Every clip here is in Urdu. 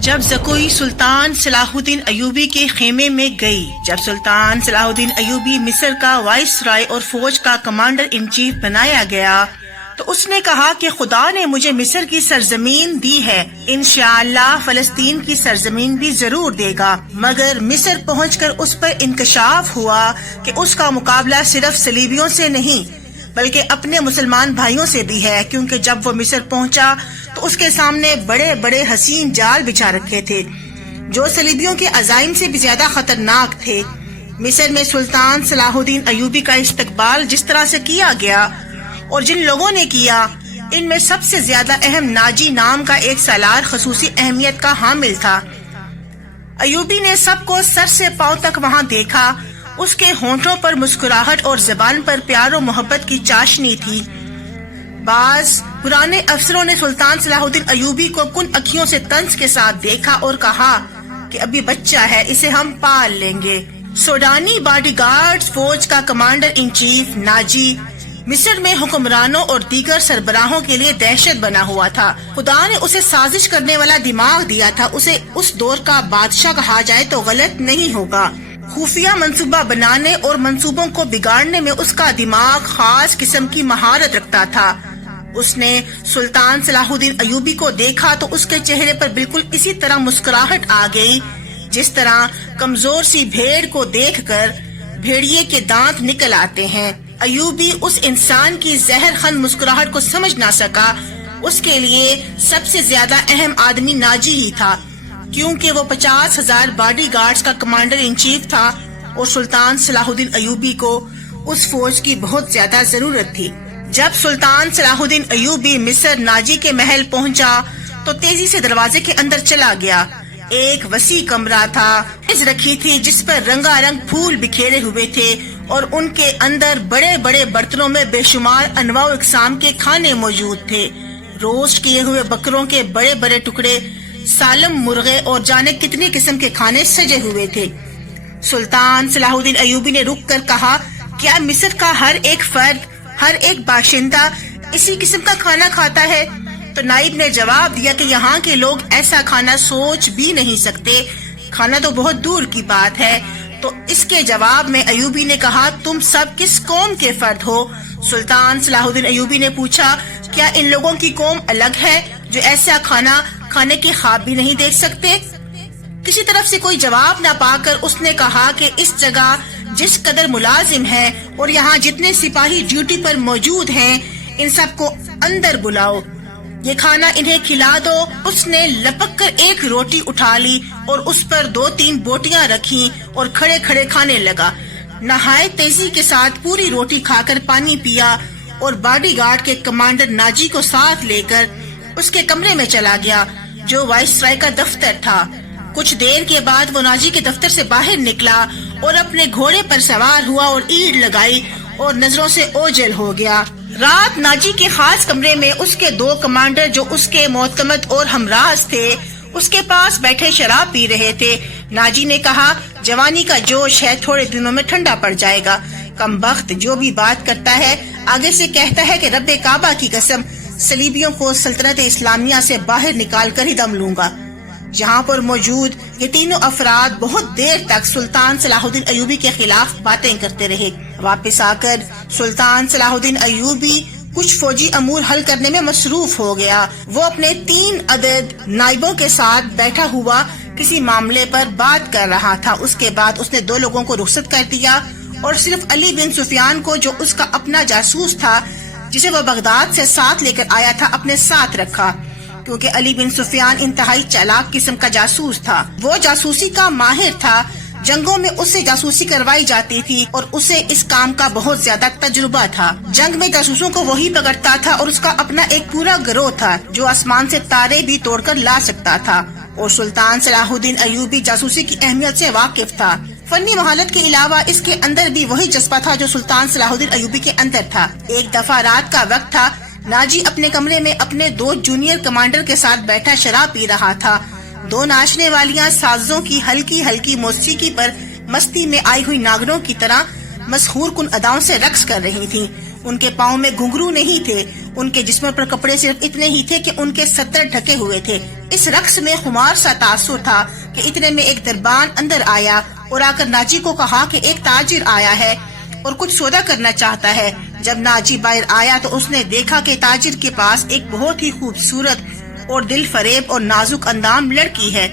جب زکوئی سلطان صلاح الدین ایوبی کے خیمے میں گئی، جب سلطان صلاح الدین ایوبی مصر کا وائس رائے اور فوج کا کمانڈر ان چیف بنایا گیا تو اس نے کہا کہ خدا نے مجھے مصر کی سرزمین دی ہے، انشاءاللہ فلسطین کی سرزمین بھی ضرور دے گا، مگر مصر پہنچ کر اس پر انکشاف ہوا کہ اس کا مقابلہ صرف صلیبیوں سے نہیں بلکہ اپنے مسلمان بھائیوں سے بھی ہے، کیونکہ جب وہ مصر پہنچا تو اس کے سامنے بڑے بڑے حسین جال بچھا رکھے تھے جو صلیبیوں کے عزائم سے بھی زیادہ خطرناک تھے۔ مصر میں سلطان صلاح الدین ایوبی کا استقبال جس طرح سے کیا گیا اور جن لوگوں نے کیا، ان میں سب سے زیادہ اہم ناجی نام کا ایک سالار خصوصی اہمیت کا حامل تھا۔ ایوبی نے سب کو سر سے پاؤں تک وہاں دیکھا، اس کے ہونٹوں پر مسکراہٹ اور زبان پر پیار و محبت کی چاشنی تھی۔ بعض پرانے افسروں نے سلطان صلاح الدین ایوبی کو کن اکھیوں سے طنز کے ساتھ دیکھا اور کہا کہ ابھی بچہ ہے، اسے ہم پال لیں گے۔ سوڈانی باڈی گارڈ فوج کا کمانڈر ان چیف ناجی مصر میں حکمرانوں اور دیگر سربراہوں کے لیے دہشت بنا ہوا تھا۔ خدا نے اسے سازش کرنے والا دماغ دیا تھا، اسے اس دور کا بادشاہ کہا جائے تو غلط نہیں ہوگا۔ خفیہ منصوبہ بنانے اور منصوبوں کو بگاڑنے میں اس کا دماغ خاص قسم کی مہارت رکھتا تھا۔ اس نے سلطان صلاح الدین ایوبی کو دیکھا تو اس کے چہرے پر بالکل اسی طرح مسکراہٹ آ گئی جس طرح کمزور سی بھیڑ کو دیکھ کر بھیڑیے کے دانت نکل آتے ہیں۔ ایوبی اس انسان کی زہر خند مسکراہٹ کو سمجھ نہ سکا۔ اس کے لیے سب سے زیادہ اہم آدمی ناجی ہی تھا، کیونکہ وہ 50,000 باڈی گارڈز کا کمانڈر ان چیف تھا اور سلطان صلاح الدین ایوبی کو اس فوج کی بہت زیادہ ضرورت تھی۔ جب سلطان صلاح الدین ایوبی مصر ناجی کے محل پہنچا تو تیزی سے دروازے کے اندر چلا گیا۔ ایک وسیع کمرہ تھا، میز رکھی تھی جس پر رنگا رنگ پھول بکھیرے ہوئے تھے اور ان کے اندر بڑے بڑے برتنوں میں بے شمار انواع و اقسام کے کھانے موجود تھے۔ روسٹ کیے ہوئے بکروں کے بڑے بڑے ٹکڑے، سالم مرغے اور جانے کتنے قسم کے کھانے سجے ہوئے تھے۔ سلطان صلاح الدین ایوبی نے رک کر کہا، کیا مصر کا ہر ایک فرد، ہر ایک باشندہ اسی قسم کا کھانا کھاتا ہے؟ تو نائب نے جواب دیا کہ یہاں کے لوگ ایسا کھانا سوچ بھی نہیں سکتے، کھانا تو بہت دور کی بات ہے۔ تو اس کے جواب میں ایوبی نے کہا، تم سب کس قوم کے فرد ہو؟ سلطان صلاح الدین ایوبی نے پوچھا، کیا ان لوگوں کی قوم الگ ہے جو ایسا کھانا کھانے کے خواب بھی نہیں دیکھ سکتے؟ کسی طرف سے کوئی جواب نہ پا کر اس نے کہا کہ اس جگہ جس قدر ملازم ہے اور یہاں جتنے سپاہی ڈیوٹی پر موجود ہیں، ان سب کو اندر بلاؤ، یہ کھانا انہیں کھلا دو۔ اس نے لپک کر ایک روٹی اٹھا لی اور اس پر 2-3 بوٹیاں رکھی اور کھڑے کھڑے کھانے لگا۔ نہایت تیزی کے ساتھ پوری روٹی کھا کر پانی پیا اور باڈی گارڈ کے کمانڈر ناجی کو ساتھ لے کر اس کے کمرے میں چلا گیا جو وائس رائے کا دفتر تھا۔ کچھ دیر کے بعد وہ ناجی کے دفتر سے باہر نکلا اور اپنے گھوڑے پر سوار ہوا اور اینٹ لگائی اور نظروں سے اوجھل ہو گیا۔ رات ناجی کے خاص کمرے میں اس کے 2 کمانڈر جو اس کے معتمد اور ہمراز تھے اس کے پاس بیٹھے شراب پی رہے تھے۔ ناجی نے کہا، جوانی کا جوش ہے، تھوڑے دنوں میں ٹھنڈا پڑ جائے گا۔ کم بخت جو بھی بات کرتا ہے آگے سے کہتا ہے کہ رب کعبہ کی قسم صلیبیوں کو سلطنت اسلامیہ سے باہر نکال کر ہی دم لوں گا۔ جہاں پر موجود یہ تینوں افراد بہت دیر تک سلطان صلاح الدین ایوبی کے خلاف باتیں کرتے رہے۔ واپس آ کر سلطان صلاح الدین ایوبی کچھ فوجی امور حل کرنے میں مصروف ہو گیا۔ وہ اپنے 3 عدد نائبوں کے ساتھ بیٹھا ہوا کسی معاملے پر بات کر رہا تھا۔ اس کے بعد اس نے 2 لوگوں کو رخصت کر دیا اور صرف علی بن سفیان کو، جو اس کا اپنا جاسوس تھا جسے وہ بغداد سے ساتھ لے کر آیا تھا، اپنے ساتھ رکھا، کیونکہ علی بن سفیان انتہائی چالاک قسم کا جاسوس تھا۔ وہ جاسوسی کا ماہر تھا، جنگوں میں اس سے جاسوسی کروائی جاتی تھی اور اسے اس کام کا بہت زیادہ تجربہ تھا۔ جنگ میں جاسوسوں کو وہی پکڑتا تھا اور اس کا اپنا ایک پورا گروہ تھا جو آسمان سے تارے بھی توڑ کر لا سکتا تھا۔ اور سلطان صلاح الدین ایوبی جاسوسی کی اہمیت سے واقف تھا۔ فنی مہارت کے علاوہ اس کے اندر بھی وہی جذبہ تھا جو سلطان صلاح الدین ایوبی کے اندر تھا۔ ایک دفعہ رات کا وقت تھا، ناجی اپنے کمرے میں اپنے 2 جونیئر کمانڈر کے ساتھ بیٹھا شراب پی رہا تھا۔ 2 ناچنے والیاں سازوں کی ہلکی ہلکی موسیقی پر مستی میں آئی ہوئی ناگنوں کی طرح مسحور کن اداؤں سے رقص کر رہی تھیں۔ ان کے پاؤں میں گھنگرو نہیں تھے، ان کے جسم پر کپڑے صرف اتنے ہی تھے کہ ان کے ستر ڈھکے ہوئے تھے۔ اس رقص میں خمار سا تاثر تھا کہ اتنے میں ایک دربان اندر آیا اور آ کر ناجی کو کہا کہ ایک تاجر آیا ہے اور کچھ سودا کرنا چاہتا ہے۔ جب ناجی باہر آیا تو اس نے دیکھا کہ تاجر کے پاس ایک بہت ہی خوبصورت اور دل فریب اور نازک اندام لڑکی ہے۔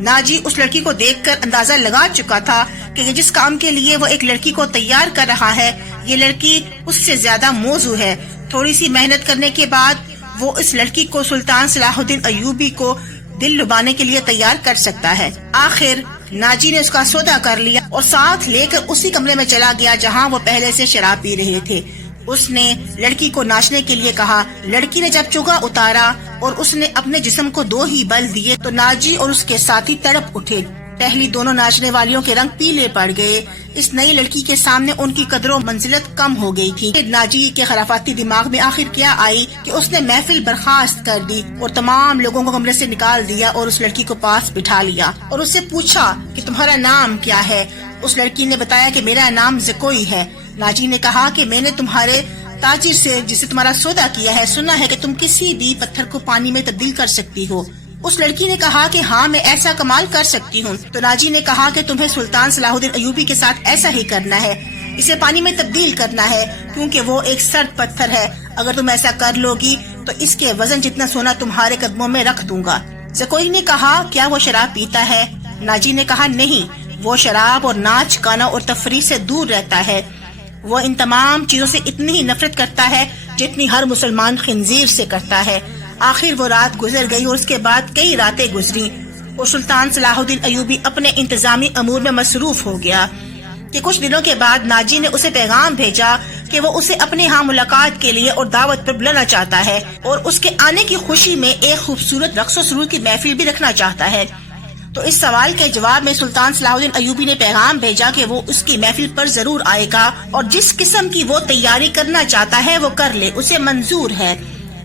ناجی اس لڑکی کو دیکھ کر اندازہ لگا چکا تھا کہ یہ جس کام کے لیے وہ ایک لڑکی کو تیار کر رہا ہے، یہ لڑکی اس سے زیادہ موزوں ہے۔ تھوڑی سی محنت کرنے کے بعد وہ اس لڑکی کو سلطان صلاح الدین ایوبی کو دل لبانے کے لیے تیار کر سکتا ہے۔ آخر ناجی نے اس کا سودا کر لیا اور ساتھ لے کر اسی کمرے میں چلا گیا جہاں وہ پہلے سے شراب پی رہے تھے۔ اس نے لڑکی کو ناچنے کے لیے کہا۔ لڑکی نے جب چوگا اتارا اور اس نے اپنے جسم کو دو ہی بل دیے تو ناجی اور اس کے ساتھی تڑپ اٹھے۔ پہلی دونوں ناچنے والیوں کے رنگ پیلے پڑ گئے۔ اس نئی لڑکی کے سامنے ان کی قدر و منزلت کم ہو گئی تھی۔ ناجی کے خرافاتی دماغ میں آخر کیا آئی کہ اس نے محفل برخاست کر دی اور تمام لوگوں کو کمرے سے نکال دیا اور اس لڑکی کو پاس بٹھا لیا اور اس سے پوچھا کہ تمہارا نام کیا ہے۔ اس لڑکی نے بتایا کہ میرا نام زکوئی ہے۔ ناجی نے کہا کہ میں نے تمہارے تاجر سے جسے تمہارا سودا کیا ہے سنا ہے کہ تم کسی بھی پتھر کو پانی میں تبدیل کر سکتی ہو۔ اس لڑکی نے کہا کہ ہاں میں ایسا کمال کر سکتی ہوں۔ تو ناجی نے کہا کہ تمہیں سلطان صلاح الدین ایوبی کے ساتھ ایسا ہی کرنا ہے، اسے پانی میں تبدیل کرنا ہے کیونکہ وہ ایک سرد پتھر ہے۔ اگر تم ایسا کر لو گی تو اس کے وزن جتنا سونا تمہارے قدموں میں رکھ دوں گا۔ زکوئی نے کہا کیا وہ شراب پیتا ہے؟ ناجی نے کہا نہیں، وہ شراب اور ناچ گانا اور تفریح سے دور رہتا ہے۔ وہ ان تمام چیزوں سے اتنی ہی نفرت کرتا ہے جتنی ہر مسلمان خنزیر سے کرتا ہے۔ آخر وہ رات گزر گئی اور اس کے بعد کئی راتیں گزری اور سلطان صلاح الدین ایوبی اپنے انتظامی امور میں مصروف ہو گیا کہ کچھ دنوں کے بعد ناجی نے اسے پیغام بھیجا کہ وہ اسے اپنے ہاں ملاقات کے لیے اور دعوت پر بلانا چاہتا ہے اور اس کے آنے کی خوشی میں ایک خوبصورت رقص و سرور کی محفل بھی رکھنا چاہتا ہے۔ تو اس سوال کے جواب میں سلطان صلاح الدین ایوبی نے پیغام بھیجا کہ وہ اس کی محفل پر ضرور آئے گا اور جس قسم کی وہ تیاری کرنا چاہتا ہے وہ کر لے، اسے منظور ہے۔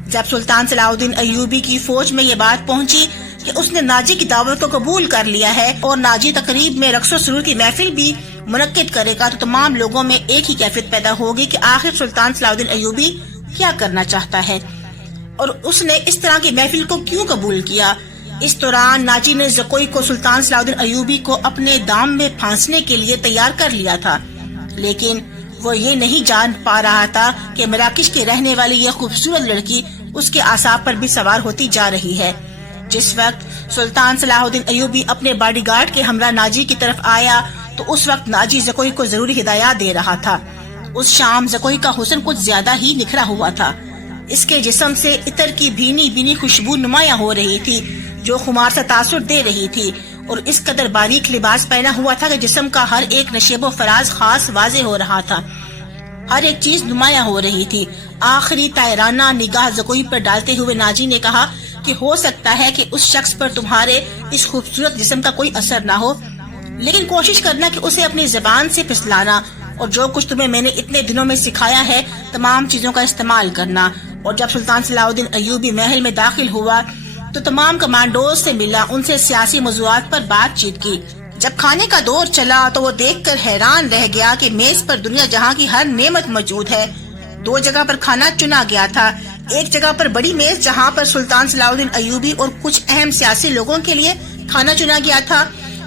جب سلطان صلاح الدین ایوبی کی فوج میں یہ بات پہنچی کہ اس نے ناجی کی دعوت کو قبول کر لیا ہے اور ناجی تقریب میں رقص و سرور کی محفل بھی منعقد کرے گا، تو تمام لوگوں میں ایک ہی کیفیت پیدا ہوگی کہ آخر سلطان صلاح الدین ایوبی کیا کرنا چاہتا ہے اور اس نے اس طرح کی محفل کو کیوں قبول کیا۔ اس دوران ناجی نے زکوئی کو سلطان صلاح الدین ایوبی کو اپنے دام میں پھانسنے کے لیے تیار کر لیا تھا، لیکن وہ یہ نہیں جان پا رہا تھا کہ مراکش کے رہنے والی یہ خوبصورت لڑکی اس کے اعصاب پر بھی سوار ہوتی جا رہی ہے۔ جس وقت سلطان صلاح الدین ایوبی اپنے باڈی گارڈ کے ہمراہ ناجی کی طرف آیا تو اس وقت ناجی زکوئی کو ضروری ہدایات دے رہا تھا۔ اس شام زکوئی کا حسن کچھ زیادہ ہی نکھرا ہوا تھا۔ اس کے جسم سے عطر کی بھینی بھینی خوشبو نمایاں ہو رہی تھی جو خمار سے تاثر دے رہی تھی، اور اس قدر باریک لباس پہنا ہوا تھا کہ جسم کا ہر ایک نشیب و فراز خاص واضح ہو رہا تھا، ہر ایک چیز نمایاں ہو رہی تھی۔ آخری تائرانہ نگاہ زکوئی پر ڈالتے ہوئے ناجی نے کہا کہ ہو سکتا ہے کہ اس شخص پر تمہارے اس خوبصورت جسم کا کوئی اثر نہ ہو، لیکن کوشش کرنا کہ اسے اپنی زبان سے پھسلانا اور جو کچھ تمہیں میں نے اتنے دنوں میں سکھایا ہے تمام چیزوں کا استعمال کرنا۔ اور جب سلطان صلاح الدین ایوبی محل میں داخل ہوا تو تمام کمانڈوز سے ملا، ان سے سیاسی موضوعات پر بات چیت کی۔ جب کھانے کا دور چلا تو وہ دیکھ کر حیران رہ گیا کہ میز پر دنیا جہاں کی ہر نعمت موجود ہے۔ دو جگہ پر کھانا چنا گیا تھا، ایک جگہ پر بڑی میز جہاں پر سلطان صلاح الدین ایوبی اور کچھ اہم سیاسی لوگوں کے لیے کھانا چنا گیا تھا،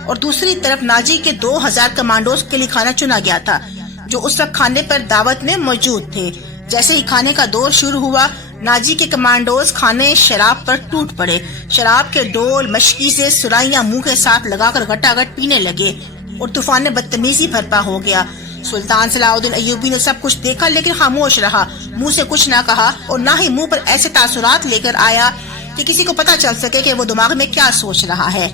اور دوسری طرف ناجی کے 2000 کمانڈوز کے لیے کھانا چنا گیا تھا جو اس وقت کھانے پر دعوت میں موجود تھے۔ جیسے ہی کھانے کا دور شروع ہوا، ناجی کے کمانڈوز کھانے شراب پر ٹوٹ پڑے، شراب کے ڈول مشکی سے سرائیاں منہ کے ساتھ لگا کر گٹا گٹ پینے لگے اور طوفان بدتمیزی برپا ہو گیا۔ سلطان صلاح الدین ایوبی نے سب کچھ دیکھا لیکن خاموش رہا، منہ سے کچھ نہ کہا اور نہ ہی منہ پر ایسے تاثرات لے کر آیا کہ کسی کو پتا چل سکے کہ وہ دماغ میں کیا سوچ رہا ہے۔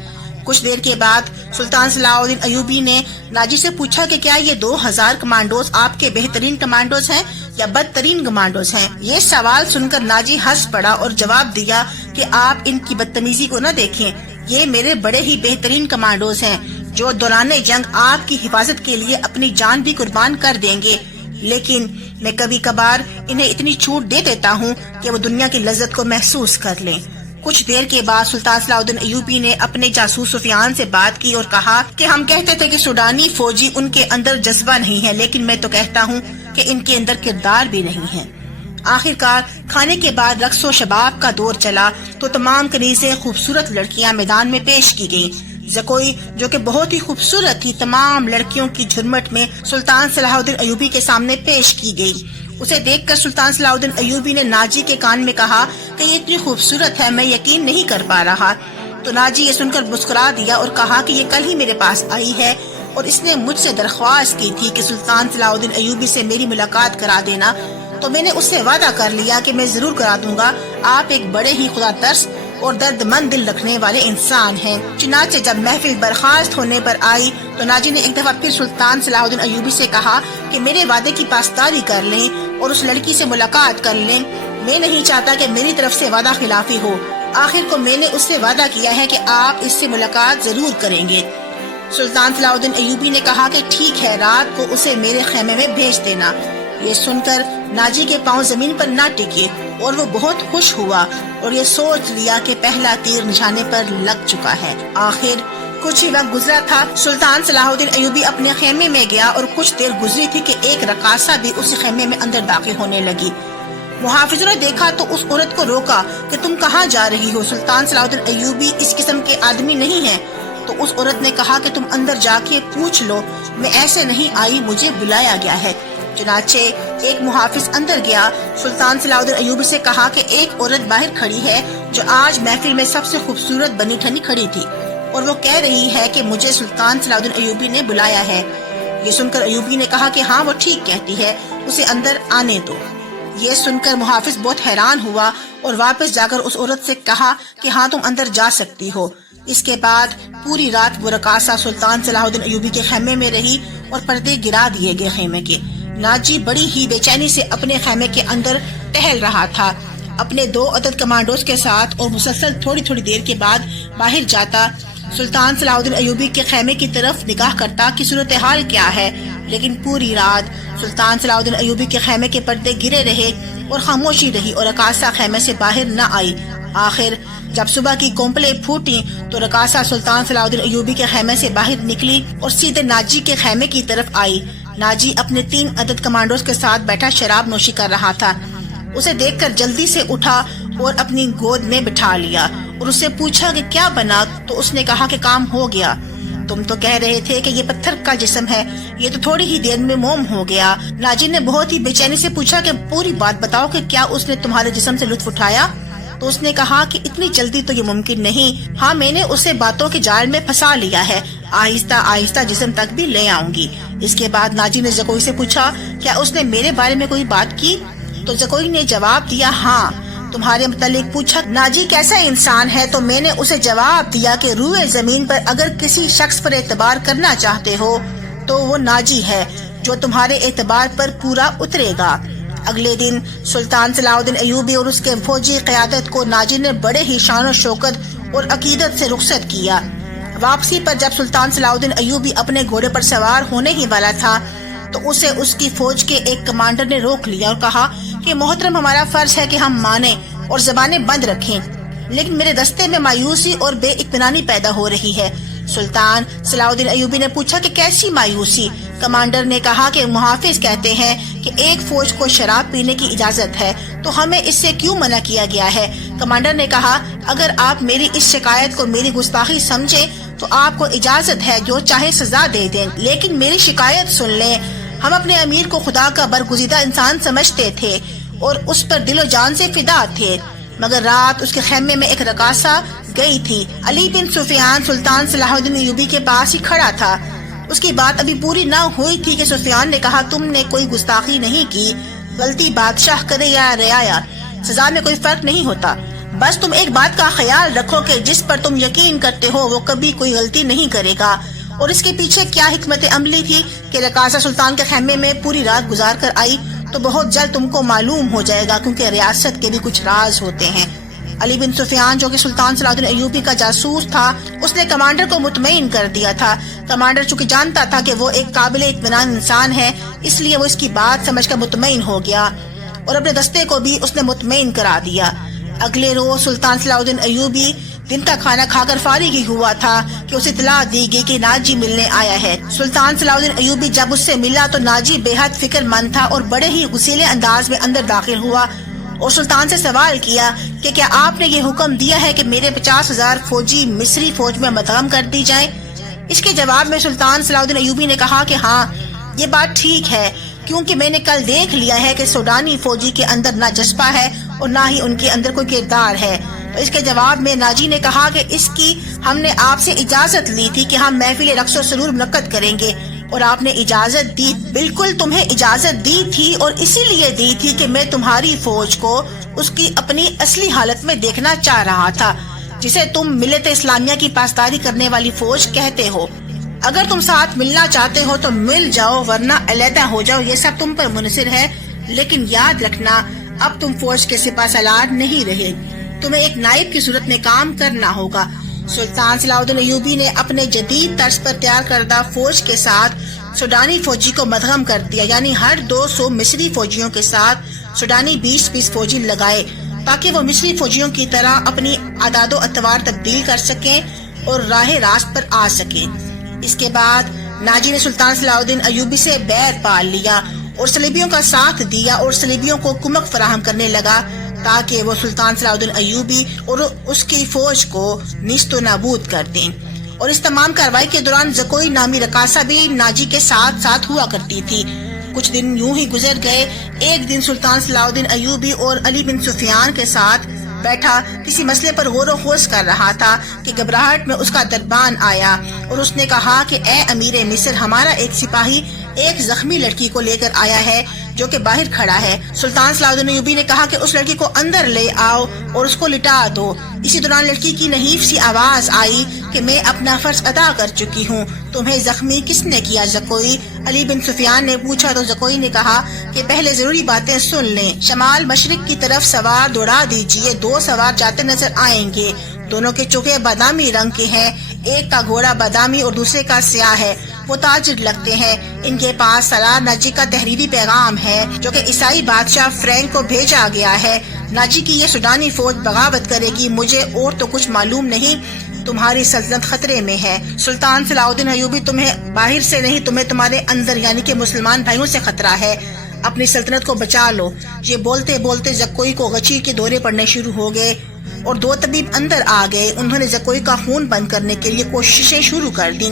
کچھ دیر کے بعد سلطان صلاح الدین ایوبی نے ناجی سے پوچھا کہ کیا یہ 2000 کمانڈوز آپ کے بہترین کمانڈوز ہیں یا بدترین کمانڈوز ہیں؟ یہ سوال سن کر ناجی ہنس پڑا اور جواب دیا کہ آپ ان کی بدتمیزی کو نہ دیکھیں، یہ میرے بڑے ہی بہترین کمانڈوز ہیں جو دوران جنگ آپ کی حفاظت کے لیے اپنی جان بھی قربان کر دیں گے، لیکن میں کبھی کبھار انہیں اتنی چھوٹ دے دیتا ہوں کہ وہ دنیا کی لذت کو محسوس کر لیں۔ کچھ دیر کے بعد سلطان صلاح الدین ایوبی نے اپنے جاسوس سفیان سے بات کی اور کہا کہ ہم کہتے تھے کہ سوڈانی فوجی ان کے اندر جذبہ نہیں ہے، لیکن میں تو کہتا ہوں کہ ان کے اندر کردار بھی نہیں ہے۔ آخرکار کھانے کے بعد رقص و شباب کا دور چلا تو تمام کنیزیں خوبصورت لڑکیاں میدان میں پیش کی گئیں۔ زکوئی جو کہ بہت ہی خوبصورت تھی تمام لڑکیوں کی جھرمٹ میں سلطان صلاح الدین ایوبی کے سامنے پیش کی گئی۔ اسے دیکھ کر سلطان صلاح الدین ایوبی نے ناجی کے کان میں کہا کہ یہ اتنی خوبصورت ہے، میں یقین نہیں کر پا رہا۔ تو ناجی یہ سن کر مسکرا دیا اور کہا کہ یہ کل ہی میرے پاس آئی ہے اور اس نے مجھ سے درخواست کی تھی کہ سلطان صلاح الدین ایوبی سے میری ملاقات کرا دینا، تو میں نے اس سے وعدہ کر لیا کہ میں ضرور کرا دوں گا۔ آپ ایک بڑے ہی خدا ترس اور درد مند دل رکھنے والے انسان ہیں۔ چنانچہ جب محفل برخاست ہونے پر آئی تو ناجی نے ایک دفعہ پھر سلطان صلاح الدین ایوبی سے کہا کہ میرے وعدے کی پاسداری کر لیں اور اس لڑکی سے ملاقات کر لیں۔ میں نہیں چاہتا کہ میری طرف سے وعدہ خلافی ہو۔ آخر کو میں نے اس سے وعدہ کیا ہے کہ آپ اس سے ملاقات ضرور کریں گے۔ سلطان صلاح الدین ایوبی نے کہا کہ ٹھیک ہے، رات کو اسے میرے خیمے میں بھیج دینا۔ یہ سن کر ناجی کے پاؤں زمین پر نہ ٹکے اور وہ بہت خوش ہوا اور یہ سوچ لیا کہ پہلا تیر نشانے پر لگ چکا ہے۔ آخر کچھ ہی وقت گزرا تھا، سلطان صلاح الدین ایوبی اپنے خیمے میں گیا اور کچھ دیر گزری تھی کہ ایک رقاصہ بھی اس خیمے میں اندر داخل ہونے لگی۔ محافظوں نے دیکھا تو اس عورت کو روکا کہ تم کہاں جا رہی ہو، سلطان صلاح الدین ایوبی اس قسم کے آدمی نہیں ہیں۔ تو اس عورت نے کہا کہ تم اندر جا کے پوچھ لو، میں ایسے نہیں آئی، مجھے بلایا گیا ہے۔ چنانچہ ایک محافظ اندر گیا، سلطان صلاح الدین ایوبی سے کہا کہ ایک عورت باہر کھڑی ہے جو آج محفل میں سب سے خوبصورت بنی ٹھنی کھڑی تھی اور وہ کہہ رہی ہے کہ مجھے سلطان صلاح الدین ایوبی نے بلایا ہے۔ یہ سن کر ایوبی نے کہا کہ ہاں وہ ٹھیک کہتی ہے، اسے اندر آنے دو۔ یہ سن کر محافظ بہت حیران ہوا اور واپس جا کر اس عورت سے کہا کہ ہاں تم اندر جا سکتی ہو۔ اس کے بعد پوری رات وہ رقاصہ سلطان صلاح الدین ایوبی کے خیمے میں رہی اور پردے گرا دیے گئے خیمے کے۔ ناجی بڑی ہی بے چینی سے اپنے خیمے کے اندر ٹہل رہا تھا اپنے 2 عدد کمانڈوز کے ساتھ اور مسلسل تھوڑی تھوڑی دیر کے بعد باہر جاتا، سلطان صلاح الدین ایوبی کے خیمے کی طرف نگاہ کرتا کہ صورتحال کیا ہے، لیکن پوری رات سلطان صلاح الدین ایوبی کے خیمے کے پردے گرے رہے اور خاموشی رہی اور رقاصہ خیمے سے باہر نہ آئی۔ آخر جب صبح کی کومپلیں پھوٹی تو رقاصہ سلطان صلاح الدین ایوبی کے خیمے سے باہر نکلی اور سیدھے ناجی کے خیمے کی طرف آئی۔ ناجی اپنے 3 عدد کمانڈوز کے ساتھ بیٹھا شراب نوشی کر رہا تھا۔ اسے دیکھ کر جلدی سے اٹھا اور اپنی گود میں بٹھا لیا اور اس سے پوچھا کہ کیا بنا، تو اس نے کہا کہ کام ہو گیا۔ تم تو کہہ رہے تھے کہ یہ پتھر کا جسم ہے، یہ تو تھوڑی ہی دیر میں موم ہو گیا۔ ناجی نے بہت ہی بے چینی سے پوچھا کہ پوری بات بتاؤ کہ کیا اس نے تمہارے جسم سے لطف اٹھایا؟ تو اس نے کہا کہ اتنی جلدی تو یہ ممکن نہیں، ہاں میں نے اسے باتوں کے جال میں پھنسا لیا ہے، آہستہ آہستہ جسم تک بھی لے آؤں گی۔ اس کے بعد ناجی نے زکوئی سے پوچھا کیا اس نے میرے بارے میں کوئی بات کی؟ تو زکوئی نے جواب دیا ہاں، تمہارے متعلق پوچھا ناجی کیسا انسان ہے، تو میں نے اسے جواب دیا کہ روئے زمین پر اگر کسی شخص پر اعتبار کرنا چاہتے ہو تو وہ ناجی ہے جو تمہارے اعتبار پر پورا اترے گا۔ اگلے دن سلطان صلاح الدین ایوبی اور اس کے فوجی قیادت کو ناجی نے بڑے ہی شان و شوکت اور عقیدت سے رخصت کیا۔ واپسی پر جب سلطان صلاح الدین ایوبی اپنے گھوڑے پر سوار ہونے ہی والا تھا تو اسے اس کی فوج کے ایک کمانڈر نے روک لیا اور کہا کہ محترم ہمارا فرض ہے کہ ہم مانیں اور زبانیں بند رکھیں، لیکن میرے دستے میں مایوسی اور بے اطمینانی پیدا ہو رہی ہے۔ سلطان صلاح الدین ایوبی نے پوچھا کہ کیسی مایوسی؟ کمانڈر نے کہا کہ محافظ کہتے ہیں کہ ایک فوج کو شراب پینے کی اجازت ہے تو ہمیں اس سے کیوں منع کیا گیا ہے؟ کمانڈر نے کہا اگر آپ میری اس شکایت کو میری گستاخی سمجھیں تو آپ کو اجازت ہے جو چاہے سزا دے دیں، لیکن میری شکایت سن لیں۔ ہم اپنے امیر کو خدا کا برگزیدہ انسان سمجھتے تھے اور اس پر دل و جان سے فدا تھے، مگر رات اس کے خیمے میں ایک رقاصہ گئی تھی۔ علی بن سفیان سلطان صلاح الدین ایوبی کے پاس ہی کھڑا تھا۔ اس کی بات ابھی پوری نہ ہوئی تھی کہ سفیان نے کہا تم نے کوئی گستاخی نہیں کی، غلطی بادشاہ کرے یا رعایا، سزا میں کوئی فرق نہیں ہوتا، بس تم ایک بات کا خیال رکھو کہ جس پر تم یقین کرتے ہو وہ کبھی کوئی غلطی نہیں کرے گا۔ اور اس کے پیچھے کیا حکمت عملی تھی کہ رقاصہ سلطان کے خیمے میں پوری رات گزار کر آئی تو بہت جلد تم کو معلوم ہو جائے گا، کیونکہ ریاست کے بھی کچھ راز ہوتے ہیں۔ علی بن سفیان جو کہ سلطان صلاح الدین ایوبی کا جاسوس تھا، اس نے کمانڈر کو مطمئن کر دیا تھا۔ کمانڈر چونکہ جانتا تھا کہ وہ ایک قابل اطمینان انسان ہے، اس لیے وہ اس کی بات سمجھ کر مطمئن ہو گیا اور اپنے دستے کو بھی اس نے مطمئن کرا دیا۔ اگلے روز سلطان صلاح الدین ایوبی دن کا کھانا کھا کر فارغ ہی ہوا تھا کہ اسے اطلاع دی گئی کہ ناجی ملنے آیا ہے۔ سلطان صلاح الدین ایوبی جب اس سے ملا تو ناجی بے حد فکر مند تھا اور بڑے ہی غصیلے انداز میں اندر داخل ہوا اور سلطان سے سوال کیا کہ کیا آپ نے یہ حکم دیا ہے کہ میرے 50,000 فوجی مصری فوج میں مدغم کر دی جائیں؟ اس کے جواب میں سلطان صلاح الدین ایوبی نے کہا کہ ہاں، یہ بات ٹھیک ہے، کیونکہ میں نے کل دیکھ لیا ہے کہ سوڈانی فوجی کے اندر نہ جذبہ ہے اور نہ ہی ان کے اندر کوئی کردار ہے۔ تو اس کے جواب میں ناجی نے کہا کہ اس کی ہم نے آپ سے اجازت لی تھی کہ ہم محفل رقص و سرور منعقد کریں گے اور آپ نے اجازت دی۔ بالکل تمہیں اجازت دی تھی اور اسی لیے دی تھی کہ میں تمہاری فوج کو اس کی اپنی اصلی حالت میں دیکھنا چاہ رہا تھا، جسے تم ملت اسلامیہ کی پاسداری کرنے والی فوج کہتے ہو۔ اگر تم ساتھ ملنا چاہتے ہو تو مل جاؤ، ورنہ علیحدہ ہو جاؤ، یہ سب تم پر منحصر ہے، لیکن یاد رکھنا اب تم فوج کے سپہ سالار نہیں رہے، تمہیں ایک نائب کی صورت میں کام کرنا ہوگا۔ سلطان صلاح الدین ایوبی نے اپنے جدید طرز پر تیار کردہ فوج کے ساتھ سوڈانی فوجی کو مدغم کر دیا، یعنی ہر 200 مصری فوجیوں کے ساتھ سوڈانی 20 فوجی لگائے تاکہ وہ مصری فوجیوں کی طرح اپنی اعداد و اطوار تبدیل کر سکیں اور راہ راست پر آ سکیں۔ اس کے بعد ناجی نے سلطان صلاح الدین ایوبی سے بیعت پال لیا اور صلیبیوں کا ساتھ دیا اور صلیبیوں کو کمک فراہم کرنے لگا تاکہ وہ سلطان صلاح الدین ایوبی اور اس کی فوج کو نیست و نابود کر دیں۔ اور اس تمام کارروائی کے دوران زکوئی نامی رقاصہ بھی ناجی کے ساتھ ساتھ ہوا کرتی تھی۔ کچھ دن یوں ہی گزر گئے۔ ایک دن سلطان صلاح الدین ایوبی اور علی بن سفیان کے ساتھ بیٹھا کسی مسئلے پر غور و خوض کر رہا تھا کہ گھبراہٹ میں اس کا دربان آیا اور اس نے کہا کہ اے امیر مصر، ہمارا ایک سپاہی ایک زخمی لڑکی کو لے کر آیا ہے جو کہ باہر کھڑا ہے۔ سلطان صلاح الدین ایوبی نے کہا کہ اس لڑکی کو اندر لے آؤ اور اس کو لٹا دو۔ اسی دوران لڑکی کی نحیف سی آواز آئی کہ میں اپنا فرض ادا کر چکی ہوں، تمہیں زخمی کس نے کیا زکوئی؟ علی بن سفیان نے پوچھا تو زکوئی نے کہا کہ پہلے ضروری باتیں سن لیں۔ شمال مشرق کی طرف سوار دوڑا دیجئے، 2 سوار جاتے نظر آئیں گے، دونوں کے چوکے بادامی رنگ کے ہیں، ایک کا گھوڑا بادامی اور دوسرے کا سیاہ ہے، وہ تاجر لگتے ہیں۔ ان کے پاس سالار ناجی کا تحریری پیغام ہے جو کہ عیسائی بادشاہ فرینک کو بھیجا گیا ہے۔ ناجی کی یہ سوڈانی فوج بغاوت کرے گی، مجھے اور تو کچھ معلوم نہیں، تمہاری سلطنت خطرے میں ہے۔ سلطان صلاح الدین ایوبی، تمہیں باہر سے نہیں، تمہیں تمہارے اندر یعنی کہ مسلمان بھائیوں سے خطرہ ہے، اپنی سلطنت کو بچا لو۔ یہ بولتے بولتے زکوئی کو غچی کے دورے پڑنے شروع ہو گئے اور 2 طبیب اندر آ گئے۔ انہوں نے زکوئی کا خون بند کرنے کے لیے کوششیں شروع کر دیں،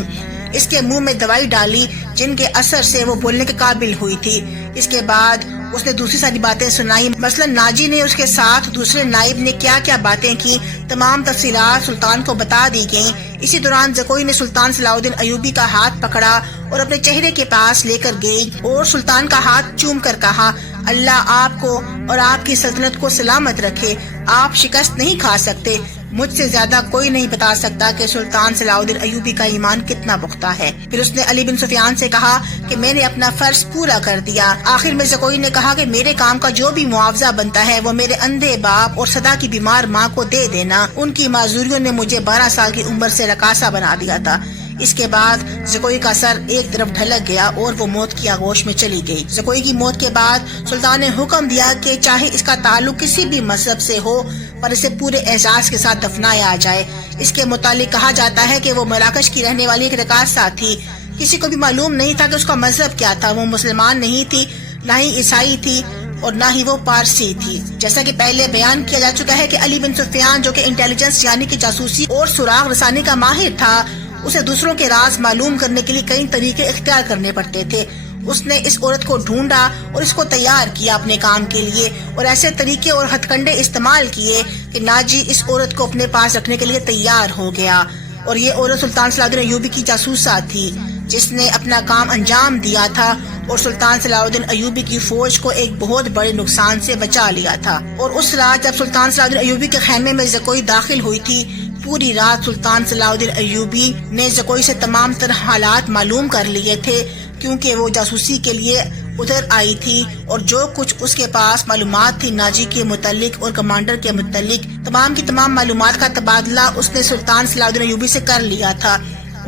اس کے منہ میں دوائی ڈالی جن کے اثر سے وہ بولنے کے قابل ہوئی تھی۔ اس کے بعد اس نے دوسری ساری باتیں سنائی، مثلا ناجی نے اس کے ساتھ دوسرے نائب نے کیا کیا باتیں کی، تمام تفصیلات سلطان کو بتا دی گئیں۔ اسی دوران زکوئی نے سلطان صلاح الدین ایوبی کا ہاتھ پکڑا اور اپنے چہرے کے پاس لے کر گئی اور سلطان کا ہاتھ چوم کر کہا، اللہ آپ کو اور آپ کی سلطنت کو سلامت رکھے، آپ شکست نہیں کھا سکتے، مجھ سے زیادہ کوئی نہیں بتا سکتا کہ سلطان صلاح الدین ایوبی کا ایمان کتنا پختہ ہے۔ پھر اس نے علی بن سفیان سے کہا کہ میں نے اپنا فرض پورا کر دیا۔ آخر میں زکوئی نے کہا کہ میرے کام کا جو بھی معاوضہ بنتا ہے وہ میرے اندھے باپ اور صدا کی بیمار ماں کو دے دینا، ان کی معذوریوں نے مجھے 12 سال کی عمر سے رقاصہ بنا دیا تھا۔ اس کے بعد زکوئی کا سر ایک طرف ڈھلک گیا اور وہ موت کی آغوش میں چلی گئی۔ زکوئی کی موت کے بعد سلطان نے حکم دیا کہ چاہے اس کا تعلق کسی بھی مذہب سے ہو پر اسے پورے اعزاز کے ساتھ دفنایا جائے۔ اس کے متعلق کہا جاتا ہے کہ وہ مراکش کی رہنے والی ایک رقاصہ تھی، کسی کو بھی معلوم نہیں تھا کہ اس کا مذہب کیا تھا، وہ مسلمان نہیں تھی، نہ ہی عیسائی تھی اور نہ ہی وہ پارسی تھی۔ جیسا کہ پہلے بیان کیا جا چکا ہے کہ علی بن سفیان جو کہ انٹیلیجنس یعنی کہ جاسوسی اور سراغ رسانی کا ماہر تھا، اسے دوسروں کے راز معلوم کرنے کے لیے کئی طریقے اختیار کرنے پڑتے تھے۔ اس نے اس عورت کو ڈھونڈا اور اس کو تیار کیا اپنے کام کے لیے، اور ایسے طریقے اور ہتھ کنڈے استعمال کیے کہ ناجی اس عورت کو اپنے پاس رکھنے کے لیے تیار ہو گیا۔ اور یہ عورت سلطان صلاح الدین ایوبی کی جاسوسہ تھی جس نے اپنا کام انجام دیا تھا اور سلطان صلاح الدین ایوبی کی فوج کو ایک بہت بڑے نقصان سے بچا لیا تھا۔ اور اس رات جب سلطان صلاح الدین ایوبی کے خیمے میں زکوئی داخل ہوئی تھی، پوری رات سلطان صلاح الدین ایوبی نے زکوئی سے تمام تر حالات معلوم کر لیے تھے، کیونکہ وہ جاسوسی کے لیے ادھر آئی تھی اور جو کچھ اس کے پاس معلومات تھی ناجی کے متعلق اور کمانڈر کے متعلق، تمام کی تمام معلومات کا تبادلہ اس نے سلطان صلاح الدین ایوبی سے کر لیا تھا۔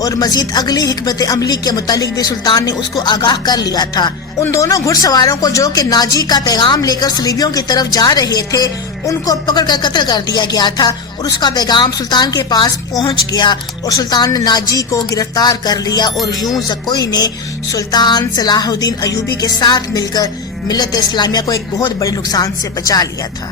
اور مزید اگلی حکمت عملی کے متعلق بھی سلطان نے اس کو آگاہ کر لیا تھا۔ ان دونوں گھڑ سواروں کو جو کہ ناجی کا پیغام لے کر صلیبیوں کی طرف جا رہے تھے ان کو پکڑ کر قتل کر دیا گیا تھا، اور اس کا پیغام سلطان کے پاس پہنچ گیا اور سلطان نے ناجی کو گرفتار کر لیا، اور یوں زکوئی نے سلطان صلاح الدین ایوبی کے ساتھ مل کر ملت اسلامیہ کو ایک بہت بڑے نقصان سے بچا لیا تھا۔